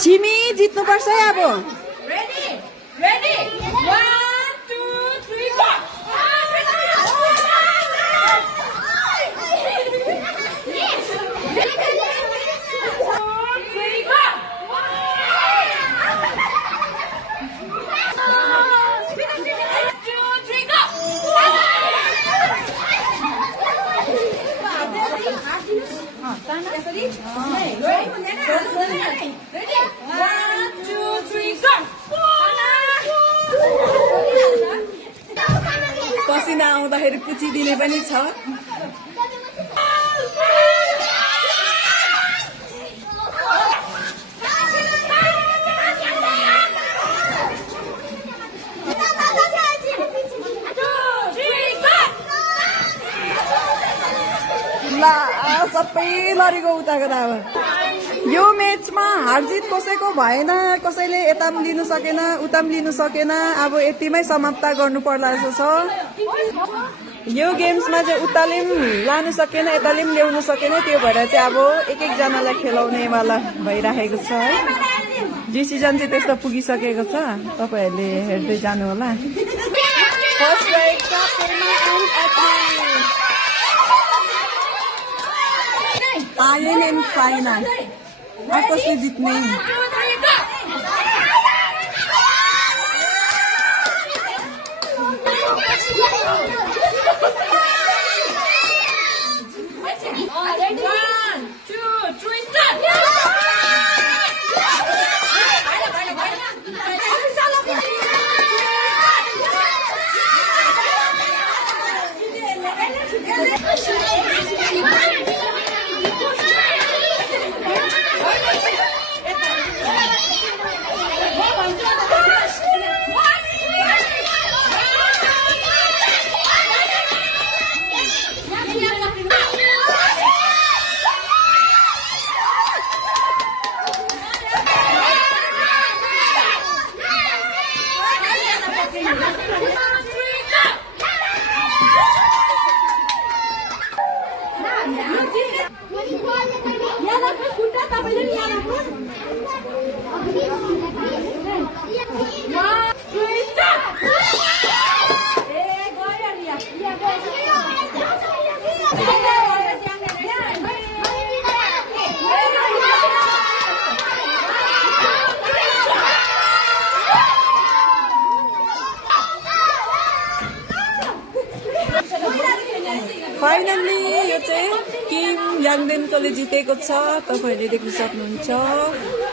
छिमी जित्नुपर्छ है अब Ready? Ready? 1, 2, 3, go! पसिना आउँदाखेरि पुचिदिने पनि छ ला सबै लडेको उताको त अब यो म्याचमा हारजित कसैको भएन कसैले यता पनि लिनु सकेन उता पनि लिनु सकेन अब यतिमै समाप्त गर्नु पर्ला जस्तो छ यो गेम्समा चाहिँ उताले पनि लानु सकेन यताले पनि ल्याउनु सकेन त्यो भएर चाहिँ अब एक एकजनालाई खेलाउनेवाला भइराखेको छ है डिसिजन चाहिँ त्यस्तो पुगिसकेको छ तपाईहरूले हेर्दै जानु होला first right Aryan and Saina कसले जित्ने फाइनल्ली यो चाहिँ किम याङदेनकोले जितेको छ तपाईहरूले देख्न सक्नुहुन्छ